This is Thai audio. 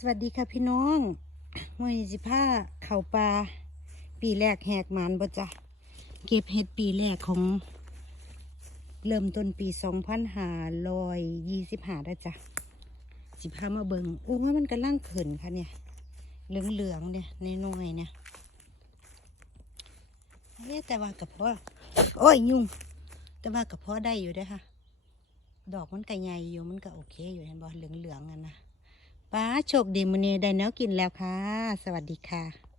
สวัสดีค่ะพี่น้องมื้อนี้สิพาเข้าป่าปีแรกแหกหมานบ่จ้ะเก็บเห็ดปีแรกของเริ่มต้นปี2525ได้จ้ะสิพามาเบิ่งโอ้ยมันกำลังขึ้นค่ะเนี่ยเหลืองๆเนี่ยน้อยๆเนี่ยแต่ว่ากับพ่อโอ้ยยุ่งแต่ว่ากับพ่อได้อยู่เด้อค่ะดอกมันก็ใหญ่อยู่มันก็โอเคอยู่เห็นบ่เหลืองๆกันนะป้าโชคดีมื้อนี้ได้แนวกินแล้วค่ะสวัสดีค่ะ